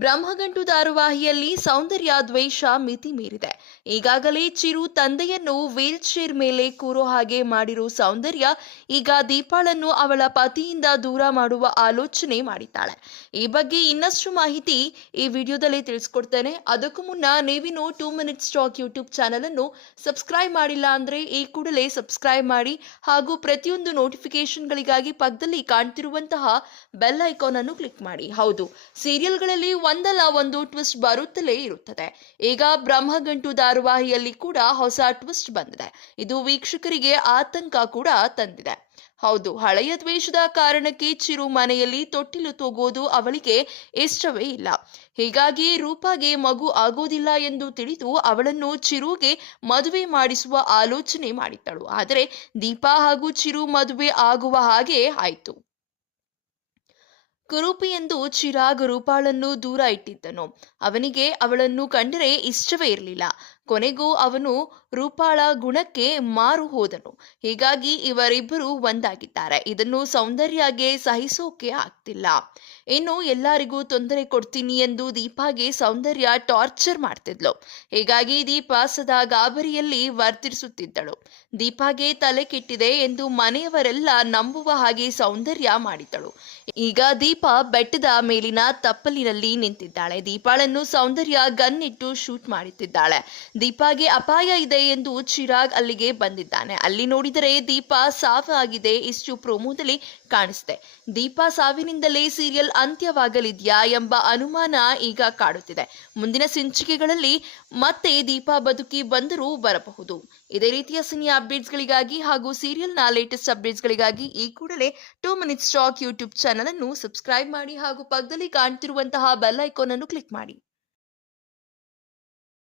ಬ್ರಹ್ಮಗಂಟು ಧಾರಾವಾಹಿಯಲ್ಲಿ ಸೌಂದರ್ಯ ದ್ವೇಷ ಮಿತಿ ಮೀರಿದೆ. ಈಗಾಗಲೇ ಚಿರು ತಂದೆಯನ್ನು ವೀಲ್ ಚೇರ್ ಮೇಲೆ ಕೂರೋ ಹಾಗೆ ಮಾಡಿರೋ ಸೌಂದರ್ಯ ಈಗ ದೀಪಾಳನ್ನು ಅವಳ ಪತಿಯಿಂದ ದೂರ ಮಾಡುವ ಆಲೋಚನೆ ಮಾಡಿದ್ದಾಳೆ. ಈ ಬಗ್ಗೆ ಇನ್ನಷ್ಟು ಮಾಹಿತಿ ಈ ವಿಡಿಯೋದಲ್ಲಿ ತಿಳಿಸ್ಕೊಡ್ತೇನೆ. ಅದಕ್ಕೂ ಮುನ್ನ ನೀವಿನ್ನು 2 ಮಿನಿಟ್ಸ್ ಟಾಕ್ ಯೂಟ್ಯೂಬ್ ಚಾನಲ್ ಅನ್ನು ಸಬ್ಸ್ಕ್ರೈಬ್ ಮಾಡಿಲ್ಲ ಅಂದ್ರೆ ಈ ಕೂಡಲೇ ಸಬ್ಸ್ಕ್ರೈಬ್ ಮಾಡಿ ಹಾಗೂ ಪ್ರತಿಯೊಂದು ನೋಟಿಫಿಕೇಶನ್ಗಳಿಗಾಗಿ ಪಕ್ಕದಲ್ಲಿ ಕಾಣ್ತಿರುವಂತಹ ಬೆಲ್ ಐಕಾನ್ ಅನ್ನು ಕ್ಲಿಕ್ ಮಾಡಿ. ಹೌದು, ಸೀರಿಯಲ್ಗಳಲ್ಲಿ ಒಂದಲ್ಲ ಒಂದು ಟ್ವಿಸ್ಟ್ ಬರುತ್ತಲೇ ಇರುತ್ತದೆ. ಈಗ ಬ್ರಹ್ಮಗಂಟು ಧಾರಾವಾಹಿಯಲ್ಲಿ ಕೂಡ ಹೊಸ ಟ್ವಿಸ್ಟ್ ಬಂದಿದೆ. ಇದು ವೀಕ್ಷಕರಿಗೆ ಆತಂಕ ಕೂಡ ತಂದಿದೆ. ಹೌದು, ಹಳೆಯ ದ್ವೇಷದ ಕಾರಣಕ್ಕೆ ಚಿರು ಮನೆಯಲ್ಲಿ ತೊಟ್ಟಿಲು ತೂಗೋದು ಅವಳಿಗೆ ಇಷ್ಟವೇ ಇಲ್ಲ. ಹೀಗಾಗಿ ರೂಪಾಗೆ ಮಗು ಆಗೋದಿಲ್ಲ ಎಂದು ತಿಳಿದು ಅವಳನ್ನು ಚಿರುಗೆ ಮದುವೆ ಮಾಡಿಸುವ ಆಲೋಚನೆ ಮಾಡಿದ್ದಳು. ಆದರೆ ದೀಪಾ ಹಾಗೂ ಚಿರು ಮದುವೆ ಆಗುವ ಹಾಗೆ ಆಯ್ತು. ಕುರೂಪಿ ಎಂದು ಚಿರಾಗ್ ರೂಪಾಳನ್ನು ದೂರ ಇಟ್ಟಿದ್ದನು. ಅವನಿಗೆ ಅವಳನ್ನು ಕಂಡರೆ ಇಷ್ಟವೇ ಇರಲಿಲ್ಲ. ಕೊನೆಗೂ ಅವನು ರೂಪಾಳ ಗುಣಕ್ಕೆ ಮಾರು ಹೋದನು. ಹೀಗಾಗಿ ಇವರಿಬ್ಬರು ಒಂದಾಗಿದ್ದಾರೆ. ಇದನ್ನು ಸೌಂದರ್ಯಗೆ ಸಹಿಸೋಕೆ ಆಗ್ತಿಲ್ಲ. ಇನ್ನು ಎಲ್ಲರಿಗೂ ತೊಂದರೆ ಕೊಡ್ತೀನಿ ಎಂದು ದೀಪಾಗೆ ಸೌಂದರ್ಯ ಟಾರ್ಚರ್ ಮಾಡ್ತಿದ್ಲು. ಹೀಗಾಗಿ ದೀಪಾ ಸದಾ ಗಾಬರಿಯಲ್ಲಿ ವರ್ತಿಸುತ್ತಿದ್ದಳು. ದೀಪಾಗೆ ತಲೆ ಕೆಟ್ಟಿದೆ ಎಂದು ಮನೆಯವರೆಲ್ಲ ನಂಬುವ ಹಾಗೆ ಸೌಂದರ್ಯ ಮಾಡಿದ್ದಳು. ಈಗ ದೀಪಾ ಬೆಟ್ಟದ ಮೇಲಿನ ತಪ್ಪಲಿನಲ್ಲಿ ನಿಂತಿದ್ದಾಳೆ. ದೀಪಾಳನ್ನು ಸೌಂದರ್ಯ ಗನ್ ಇಟ್ಟು ಶೂಟ್ ಮಾಡುತ್ತಿದ್ದಾಳೆ. ದೀಪಾಗೆ ಅಪಾಯ ಇದೆ ಎಂದು ಚಿರಾಗ್ ಅಲ್ಲಿಗೆ ಬಂದಿದ್ದಾನೆ. ಅಲ್ಲಿ ನೋಡಿದರೆ ದೀಪಾ ಸಾವಾಗಿದೆ. ಇಷ್ಟು ಪ್ರೋಮೋದಲ್ಲಿ ಕಾಣಿಸಿದೆ. ದೀಪಾ ಸಾವಿನಿಂದಲೇ ಸೀರಿಯಲ್ ಅಂತ್ಯವಾಗಲಿದೆಯಾ ಎಂಬ ಅನುಮಾನ ಈಗ ಕಾಡುತ್ತಿದೆ. ಮುಂದಿನ ಸಂಚಿಕೆಗಳಲ್ಲಿ ಮತ್ತೆ ದೀಪಾ ಬದುಕಿ ಬಂದರೂ ಬರಬಹುದು. ಇದೇ ರೀತಿಯ ಸಿನಿ ಅಪ್ಡೇಟ್ಸ್ಗಳಿಗಾಗಿ ಹಾಗೂ ಸೀರಿಯಲ್ನ ಲೇಟೆಸ್ಟ್ ಅಪ್ಡೇಟ್ಸ್ಗಳಿಗಾಗಿ ಈ ಕೂಡಲೇ 2 ಮಿನಿಟ್ಸ್ ಟಾಕ್ ಯೂಟ್ಯೂಬ್ ಚಾನಲ್ ಅನ್ನು ಸಬ್ಸ್ಕ್ರೈಬ್ ಮಾಡಿ ಹಾಗೂ ಪಕ್ಕದಲ್ಲಿ ಕಾಣ್ತಿರುವಂತಹ ಬೆಲ್ ಐಕಾನ್ ಅನ್ನು ಕ್ಲಿಕ್ ಮಾಡಿ.